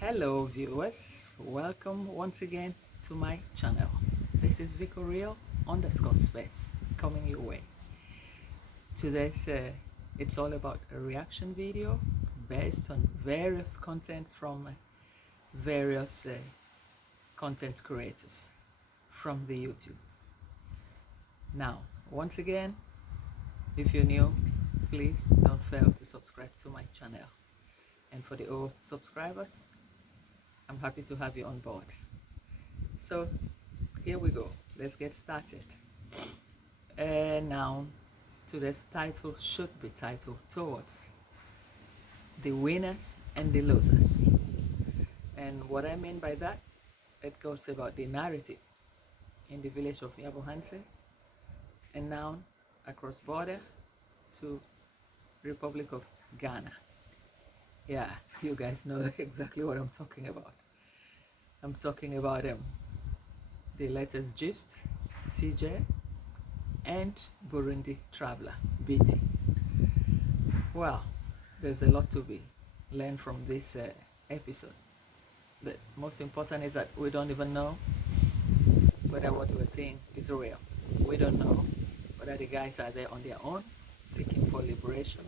Hello viewers, welcome once again to my channel. This is Vico_Real_Space coming your way. Today's it's all about a reaction video based on various contents from various content creators from the YouTube. Now, once again, if you're new, please don't fail to subscribe to my channel. And for the old subscribers, I'm happy to have you on board. So here we go. Let's get started. Now, today's title should be titled towards the winners and the losers. And what I mean by that, it goes about the narrative in the village of Yabuhanse and now across border to Republic of Ghana. Yeah, you guys know exactly what I'm talking about. I'm talking about the latest gist, CJ, and Burundi traveler, BT. Well, there's a lot to be learned from this episode. The most important is that we don't even know whether what we're seeing is real. We don't know whether the guys are there on their own, seeking for liberation,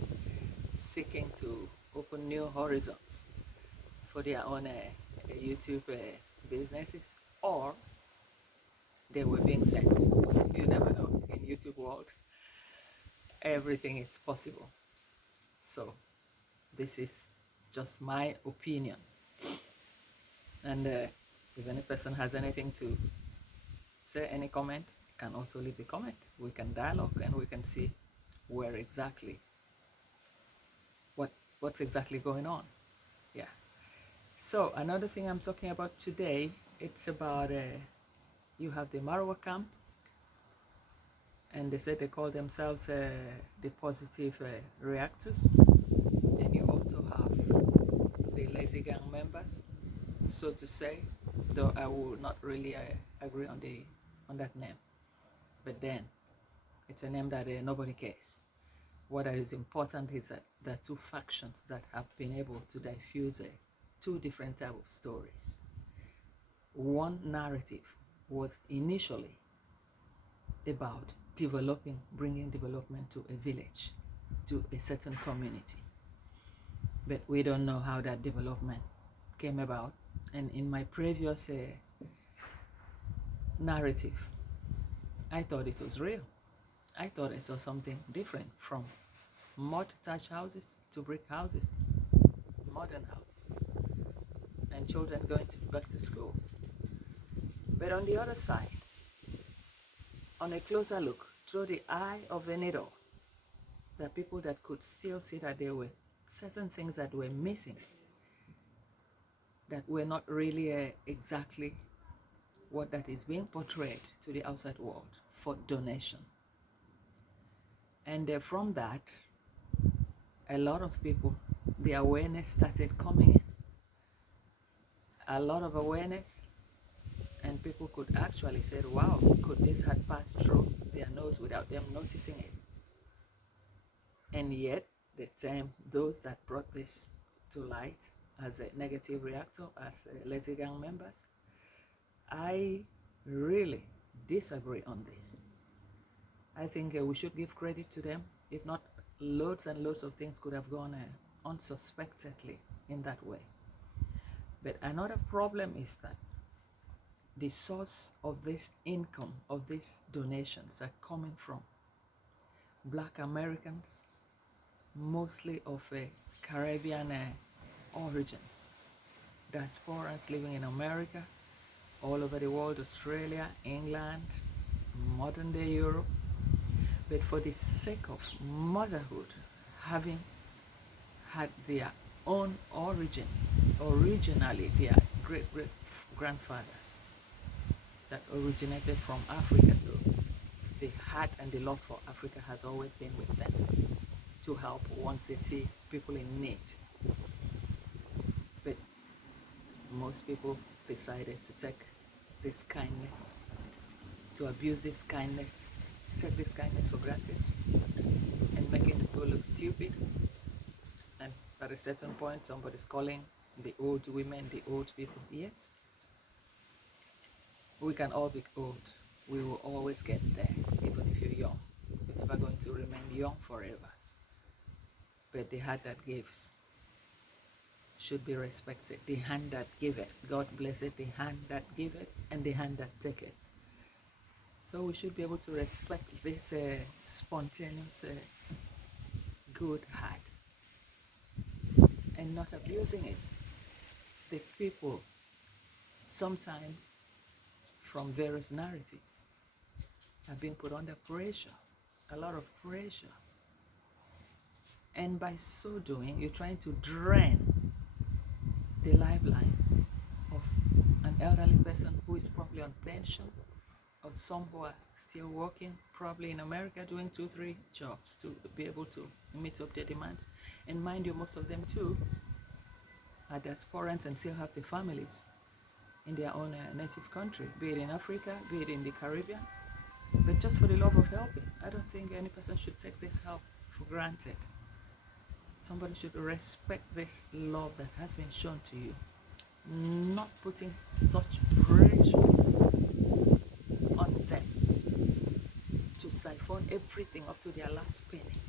seeking to open new horizons for their own YouTube businesses, or they were being sent. You never know. In YouTube world, everything is possible. So this is just my opinion. And if any person has anything to say, any comment, can also leave the comment. We can dialogue and we can see where exactly what's exactly going on. Yeah. So another thing I'm talking about today, it's about you have the Marwa camp, and they said they call themselves the positive reactors, and you also have the lazy gang members, so to say, though I will not really agree on that name, but then it's a name that nobody cares. What is important is that there are two factions that have been able to diffuse two different types of stories. One narrative was initially about bringing development to a village, to a certain community. But we don't know how that development came about. And in my previous narrative, I thought it was real. I thought I saw something different from mud thatched houses to brick houses, modern houses, and children going back to school. But on the other side, on a closer look, through the eye of a needle, there are people that could still see that there were certain things that were missing, that were not really exactly what that is being portrayed to the outside world for donation. And from that, a lot of people, the awareness started coming in. A lot of awareness, and people could actually say, wow, could this have passed through their nose without them noticing it? And yet, those that brought this to light as a negative reactor, as lazy gang members, I really disagree on this. I think we should give credit to them. If not, loads and loads of things could have gone unsuspectedly in that way. But another problem is that the source of this income, of these donations, are coming from Black Americans, mostly of Caribbean origins, diasporans living in America, all over the world, Australia, England, modern day Europe. But for the sake of motherhood, having had their own origin, originally their great-great-grandfathers that originated from Africa, so the heart and the love for Africa has always been with them to help once they see people in need. But most people decided to take this kindness, to abuse this kindness, take this kindness for granted, and making people look stupid. And at a certain point, somebody's calling the old women, the old people. Yes, we can all be old. We will always get there, even if you're young. You're never going to remain young forever. But the heart that gives should be respected. The hand that giveth, God blessed the hand that giveth and the hand that taketh. So we should be able to respect this spontaneous, good heart and not abusing it. The people sometimes from various narratives are being put under pressure, a lot of pressure. And by so doing, you're trying to drain the lifeline of an elderly person who is probably on pension, or some who are still working, probably in America, doing 2-3 jobs to be able to meet up their demands. And mind you, most of them too are diasporans and still have their families in their own native country, be it in Africa, be it in the Caribbean. But just for the love of helping, I don't think any person should take this help for granted. Somebody should respect this love that has been shown to you, not putting such pressure on them to siphon everything up to their last penny,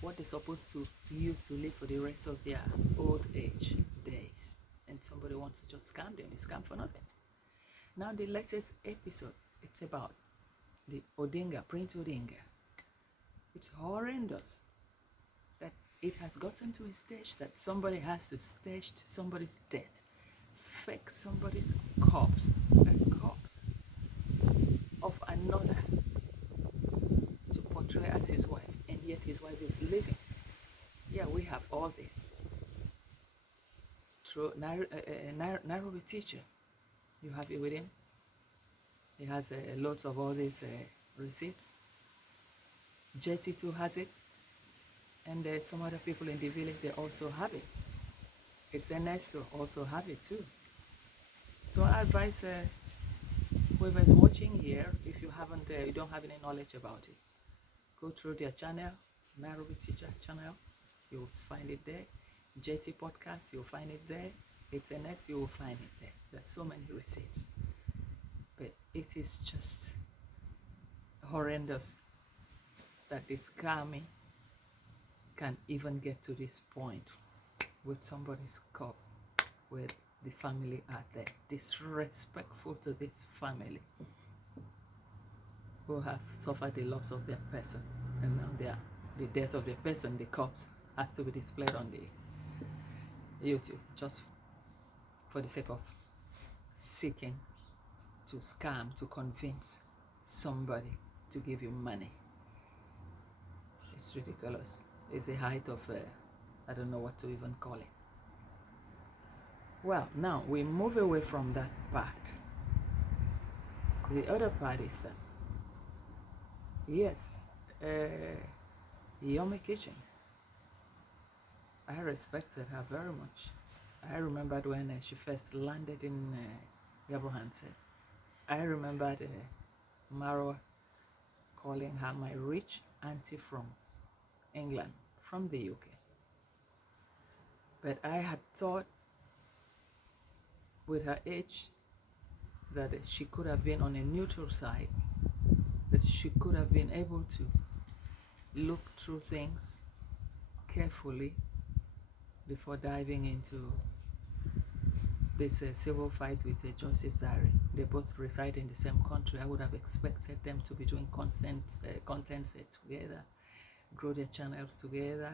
what they're supposed to use to live for the rest of their old age days. And somebody wants to just scam them. You scam for nothing. Now the latest episode, it's about the Odinga, Prince Odinga. It's horrendous that it has gotten to a stage that somebody has to stage somebody's death, fake somebody's corpse, a corpse of another, to portray as his wife, and yet his wife is living. Yeah, we have all this. Through Nairobi teacher, you have it with him. He has lots of all these receipts. JT2 has it, and some other people in the village, they also have it. It's Ernesto also have it too. So I advise whoever's watching here, if you haven't, you don't have any knowledge about it, go through their channel, Nairobi Teacher channel, you'll find it there. JT Podcast, you'll find it there. It's NS, you will find it there. There's so many receipts. But it is just horrendous that this scamming can even get to this point with somebody's cup, where the family are there, disrespectful to this family who have suffered the loss of their person, and now the death of the person, the corpse, has to be displayed on the YouTube just for the sake of seeking to scam, to convince somebody to give you money. It's ridiculous. It's the height of I don't know what to even call it. Well, now we move away from that part. The other part is that, yes, Yomi Kitchen, I respected her very much. I remembered when she first landed in Yabohanse. I remembered Marwa calling her my rich auntie from England, from the UK. But I had thought with her age that she could have been on a neutral side, that she could have been able to look through things carefully before diving into this civil fight with Justice Zari. They both reside in the same country. I would have expected them to be doing content together, grow their channels together,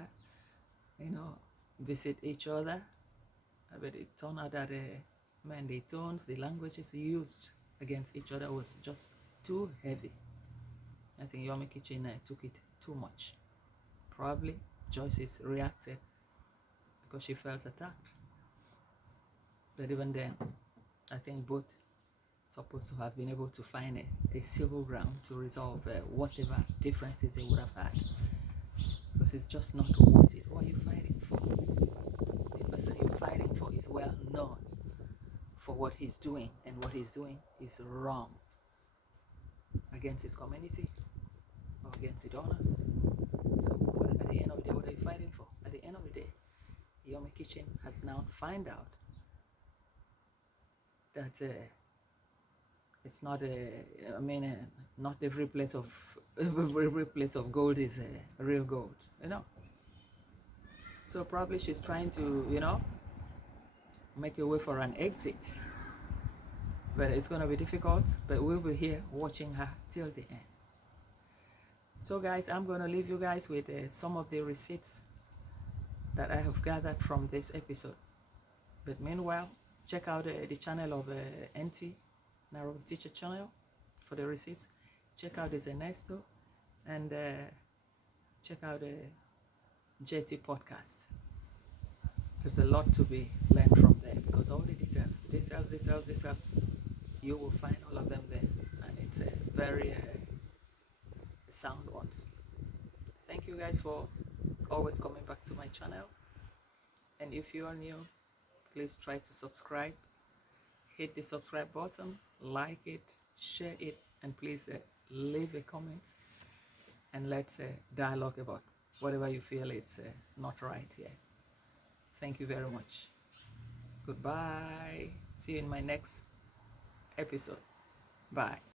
visit each other. But it turned out that the tones, the languages used against each other was just too heavy. I think Yomi Kitchen took it too much. Probably Joyce's reacted because she felt attacked. But even then, I think both supposed to have been able to find a civil ground to resolve whatever differences they would have had. Because it's just not worth it. What are you fighting for? The person you're fighting for is well known for what he's doing, and what he's doing is wrong against his community or against the donors. So at the end of the day, what are you fighting for? At the end of the day, Yomi Kitchen has now found out that it's not not every plate of every plate of gold is real gold, you know. So probably she's trying to, make a way for an exit. But it's going to be difficult, but we'll be here watching her till the end. So guys, I'm going to leave you guys with some of the receipts that I have gathered from this episode. But meanwhile, check out the channel of NT, Nairobi Teacher Channel, for the receipts. Check out the Zenesto, and check out the JT podcast. There's a lot to be learned from there, because all the details, you will find all of them there, and it's very sound ones. Thank you guys for always coming back to my channel, and if you are new, please try to subscribe. Hit the subscribe button, like it, share it, and please leave a comment, and let's dialogue about whatever you feel it's not right here. Thank you very much. Goodbye. See you in my next episode. Bye.